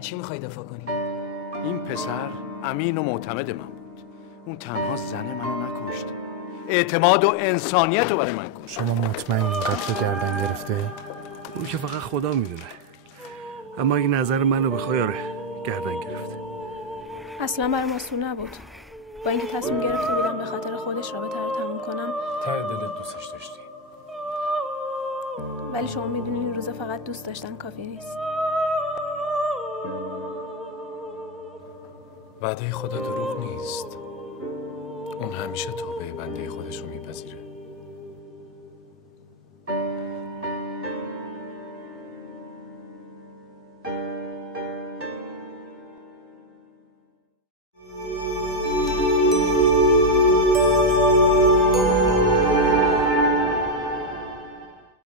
از چی میخوای دفاع کنی؟ این پسر امین و معتمد من بود. اون تنها زن منو نکشت، اعتماد و انسانیت رو برای من کشت. شما مطمئنی قتل گردن گرفته؟ اون که فقط خدا میدونه، اما اگه نظر منو بخوای آره گردن گرفته. اصلا برام آسون نبود. با اینکه تصمیم گرفته بودم به خاطر خودش رابطه رو تموم کنم، ته دلت دوستش داشتی. ولی شما میدونین این روزا فقط دوست داشتن کافی نیست. وعده خدا دروغ نیست. اون همیشه توبه بنده خودش رو میپذیره.